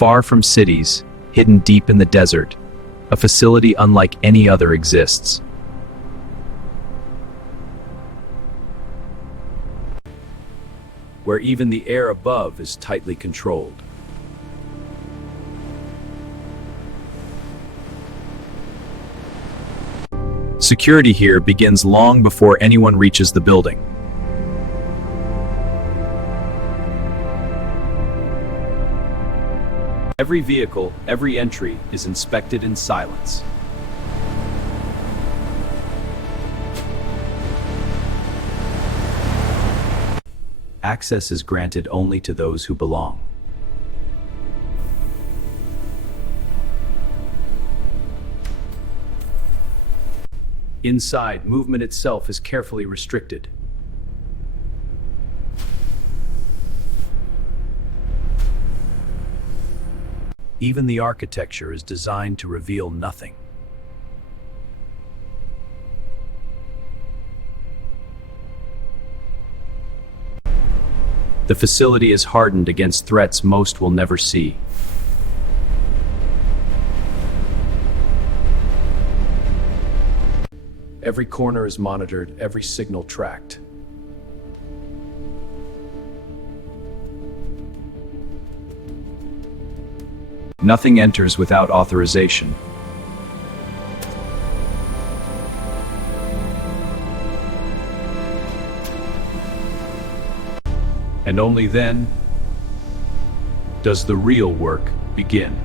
Far from cities, hidden deep in the desert, a facility unlike any other exists. Where even the air above is tightly controlled. Security here begins long before anyone reaches the building. Every vehicle, every entry is inspected in silence. Access is granted only to those who belong. Inside, movement itself is carefully restricted. Even the architecture is designed to reveal nothing. The facility is hardened against threats most will never see. Every corner is monitored, every signal tracked. Nothing enters without authorization. And only then does the real work begin.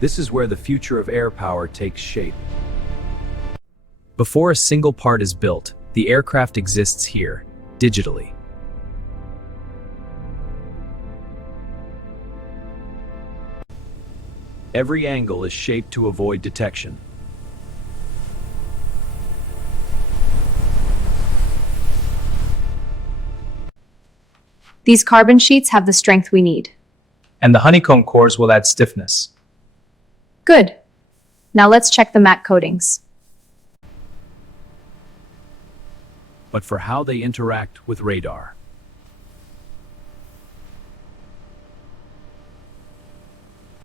This is where the future of air power takes shape. Before a single part is built, the aircraft exists here, digitally. Every angle is shaped to avoid detection. These carbon sheets have the strength we need. And the honeycomb cores will add stiffness. Good. Now let's check the matte coatings. But for how they interact with radar.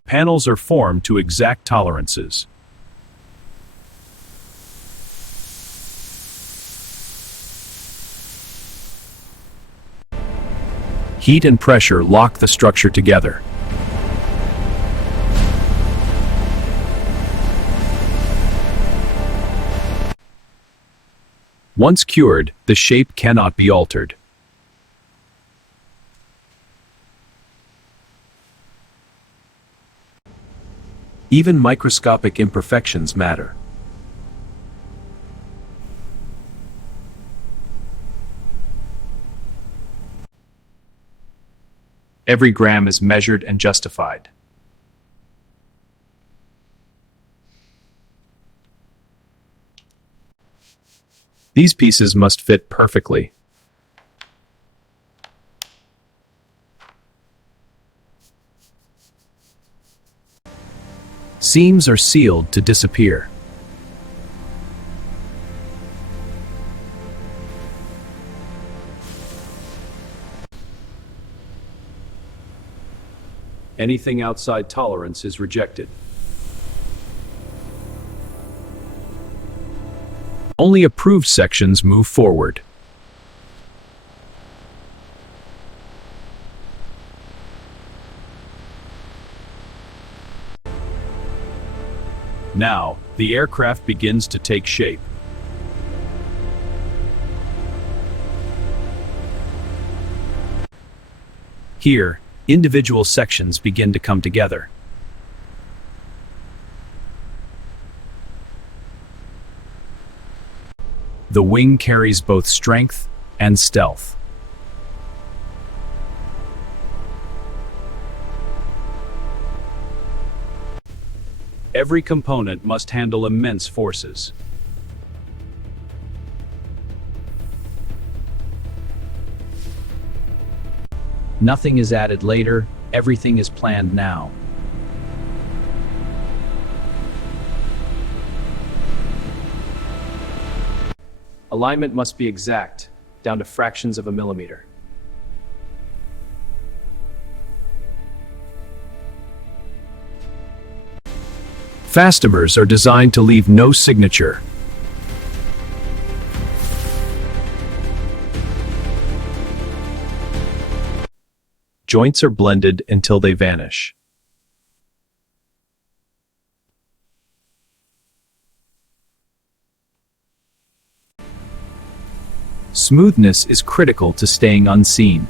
Panels are formed to exact tolerances. Heat and pressure lock the structure together. Once cured, the shape cannot be altered. Even microscopic imperfections matter. Every gram is measured and justified. These pieces must fit perfectly. Seams are sealed to disappear. Anything outside tolerance is rejected. Only approved sections move forward. Now, the aircraft begins to take shape. Here, individual sections begin to come together. The wing carries both strength and stealth. Every component must handle immense forces. Nothing is added later, everything is planned now. Alignment must be exact, down to fractions of a millimeter. Fasteners are designed to leave no signature. Joints are blended until they vanish. Smoothness is critical to staying unseen.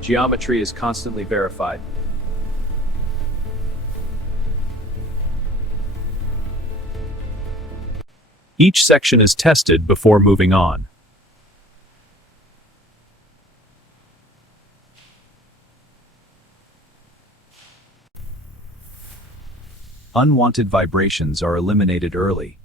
Geometry is constantly verified. Each section is tested before moving on. Unwanted vibrations are eliminated early.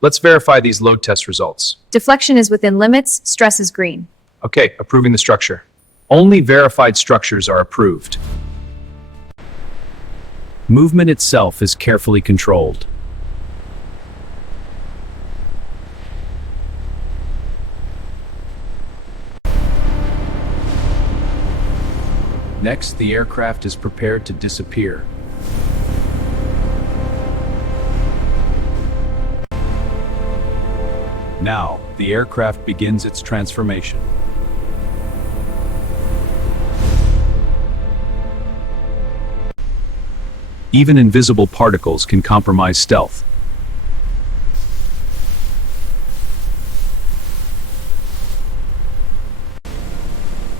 Let's verify these load test results. Deflection is within limits, stress is green. Okay, approving the structure. Only verified structures are approved. Movement itself is carefully controlled. Next, the aircraft is prepared to disappear. Now, the aircraft begins its transformation. Even invisible particles can compromise stealth.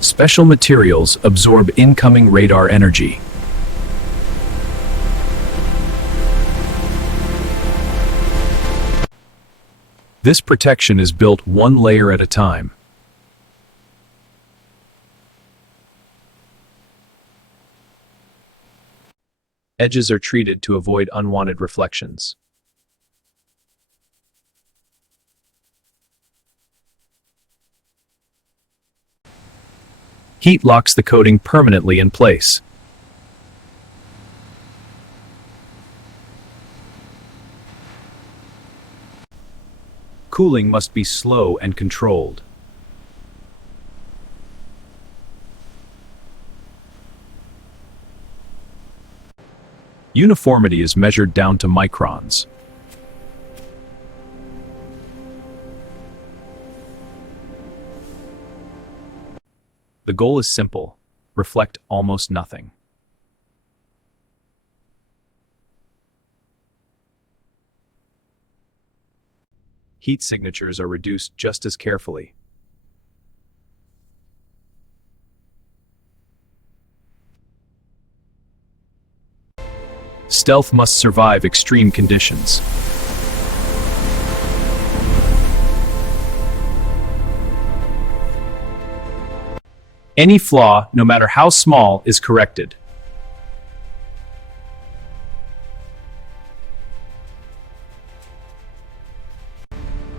Special materials absorb incoming radar energy. This protection is built one layer at a time. Edges are treated to avoid unwanted reflections. Heat locks the coating permanently in place. Cooling must be slow and controlled. Uniformity is measured down to microns. The goal is simple: reflect almost nothing. Heat signatures are reduced just as carefully. Stealth must survive extreme conditions. Any flaw, no matter how small, is corrected.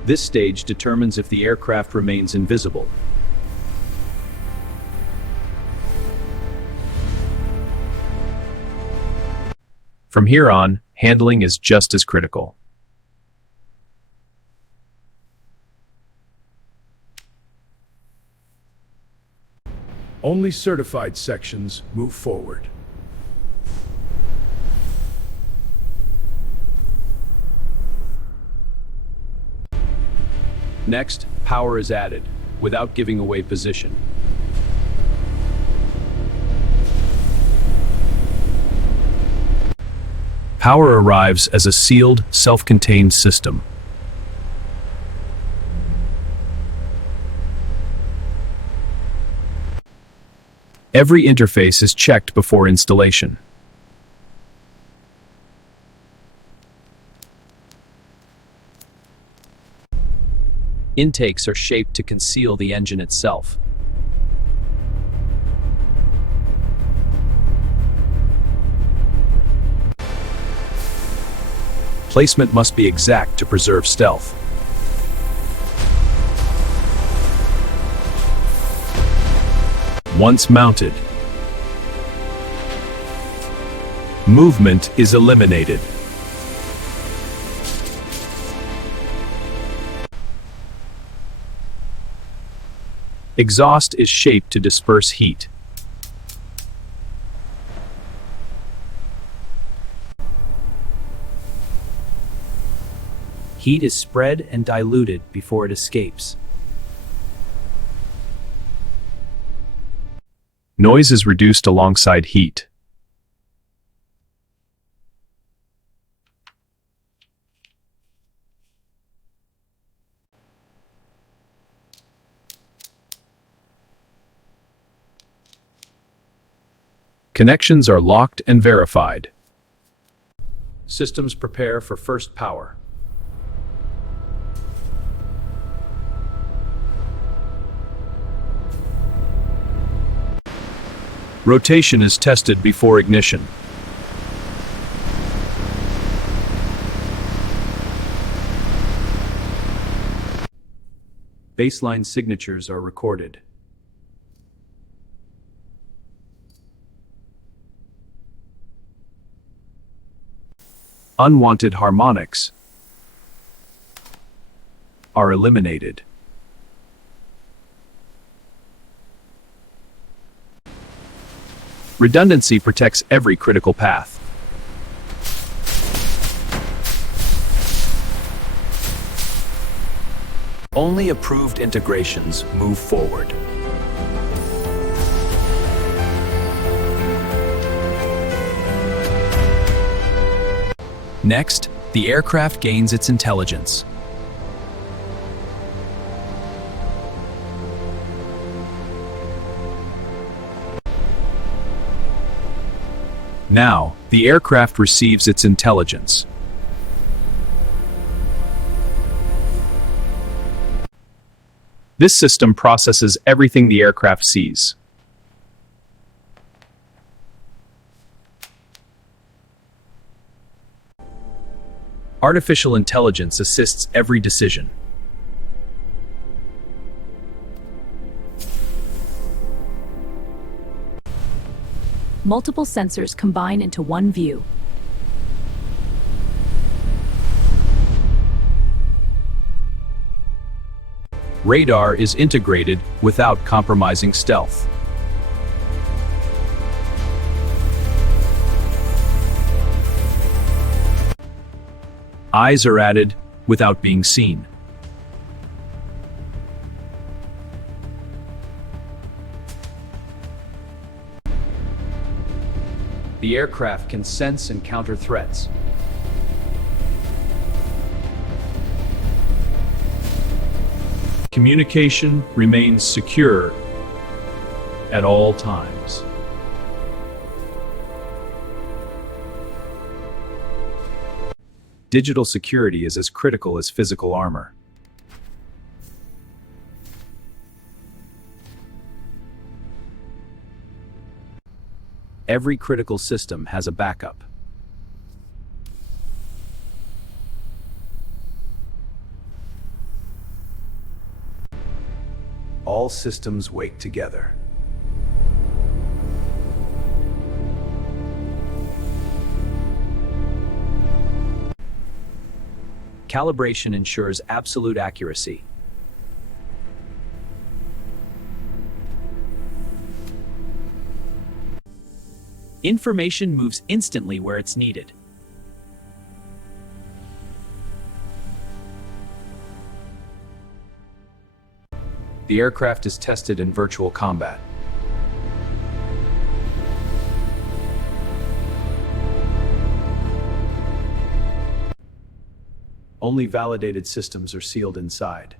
This stage determines if the aircraft remains invisible. From here on, handling is just as critical. Only certified sections move forward. Next, power is added, without giving away position. Power arrives as a sealed, self-contained system. Every interface is checked before installation. Intakes are shaped to conceal the engine itself. Placement must be exact to preserve stealth. Once mounted, movement is eliminated. Exhaust is shaped to disperse heat. Heat is spread and diluted before it escapes. Noise is reduced alongside heat. Connections are locked and verified. Systems prepare for first power. Rotation is tested before ignition. Baseline signatures are recorded. Unwanted harmonics are eliminated. Redundancy protects every critical path. Only approved integrations move forward. Next, the aircraft gains its intelligence. Now, the aircraft receives its intelligence. This system processes everything the aircraft sees. Artificial intelligence assists every decision. Multiple sensors combine into one view. Radar is integrated without compromising stealth. Eyes are added without being seen. The aircraft can sense and counter threats. Communication remains secure at all times. Digital security is as critical as physical armor. Every critical system has a backup. All systems wake together. Calibration ensures absolute accuracy. Information moves instantly where it's needed. The aircraft is tested in virtual combat. Only validated systems are sealed inside.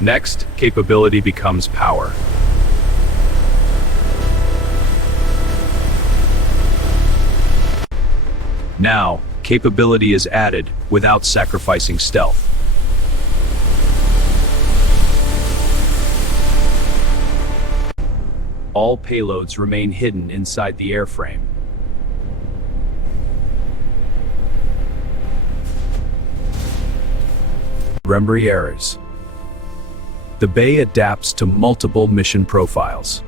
Next, capability becomes power. Now, capability is added without sacrificing stealth. All payloads remain hidden inside the airframe. Rembrieres. The bay adapts to multiple mission profiles.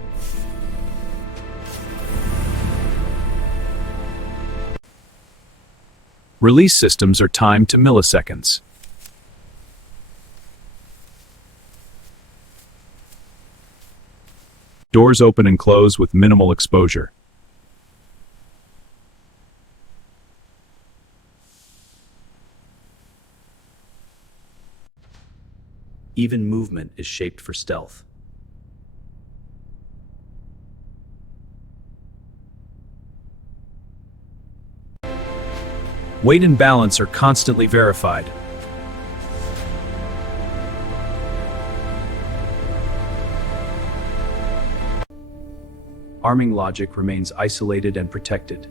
Release systems are timed to milliseconds. Doors open and close with minimal exposure. Even movement is shaped for stealth. Weight and balance are constantly verified. Arming logic remains isolated and protected.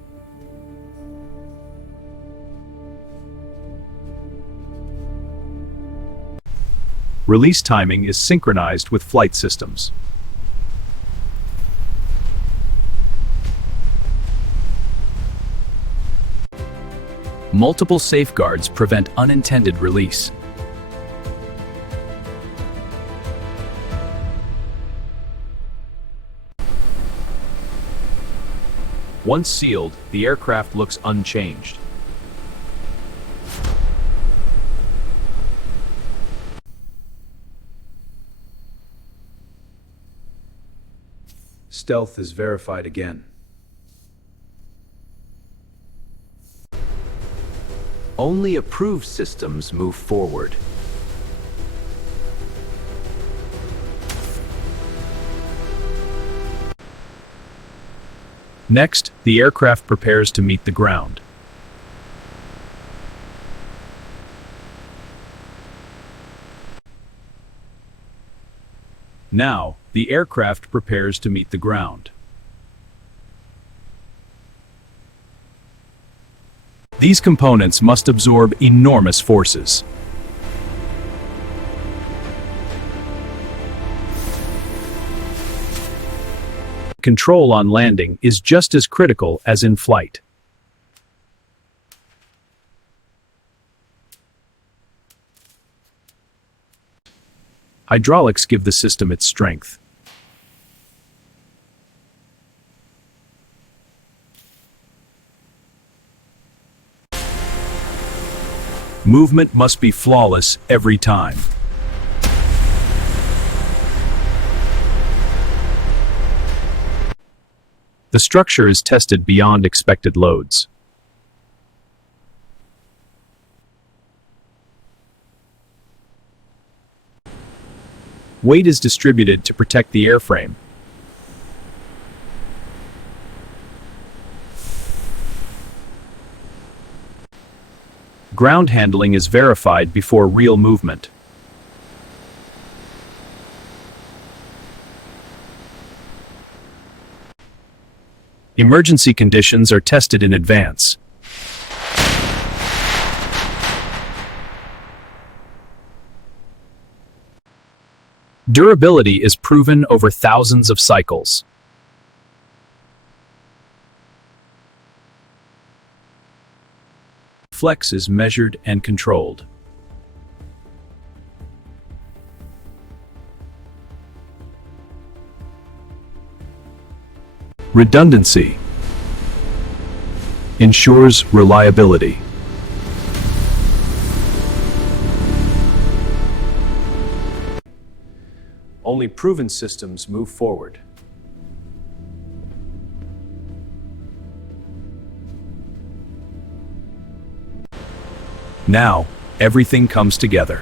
Release timing is synchronized with flight systems. Multiple safeguards prevent unintended release. Once sealed, the aircraft looks unchanged. Stealth is verified again. Only approved systems move forward. Next, the aircraft prepares to meet the ground. Now, the aircraft prepares to meet the ground. These components must absorb enormous forces. Control on landing is just as critical as in flight. Hydraulics give the system its strength. Movement must be flawless every time. The structure is tested beyond expected loads. Weight is distributed to protect the airframe. Ground handling is verified before real movement. Emergency conditions are tested in advance. Durability is proven over thousands of cycles. Flex is measured and controlled. Redundancy ensures reliability. Only proven systems move forward. Now, everything comes together.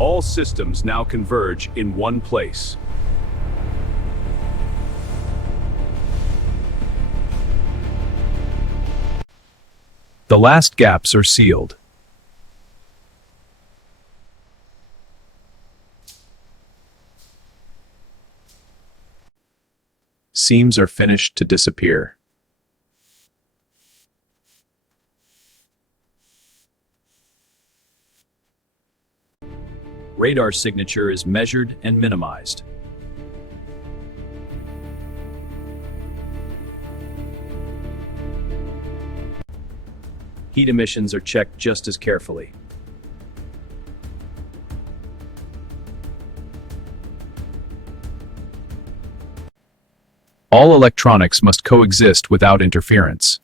All systems now converge in one place. The last gaps are sealed. Seams are finished to disappear. Radar signature is measured and minimized. Heat emissions are checked just as carefully. All electronics must coexist without interference.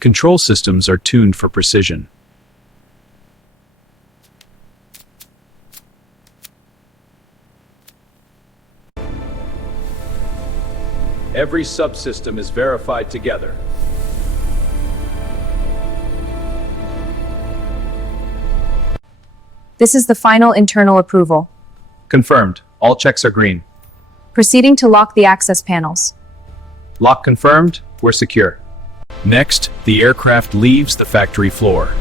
Control systems are tuned for precision. Every subsystem is verified together. This is the final internal approval. Confirmed. All checks are green. Proceeding to lock the access panels. Lock confirmed. We're secure. Next, the aircraft leaves the factory floor.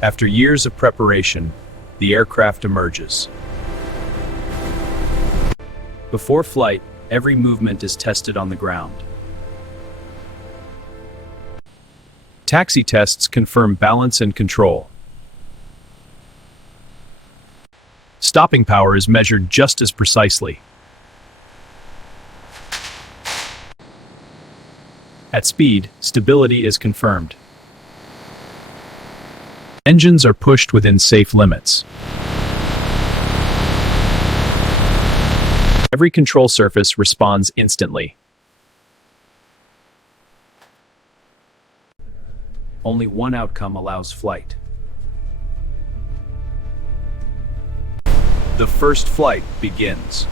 After years of preparation, the aircraft emerges. Before flight, every movement is tested on the ground. Taxi tests confirm balance and control. Stopping power is measured just as precisely. At speed, stability is confirmed. Engines are pushed within safe limits. Every control surface responds instantly. Only one outcome allows flight. The first flight begins.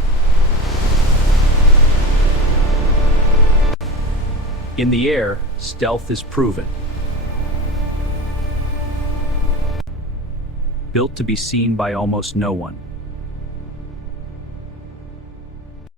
In the air, stealth is proven. Built to be seen by almost no one.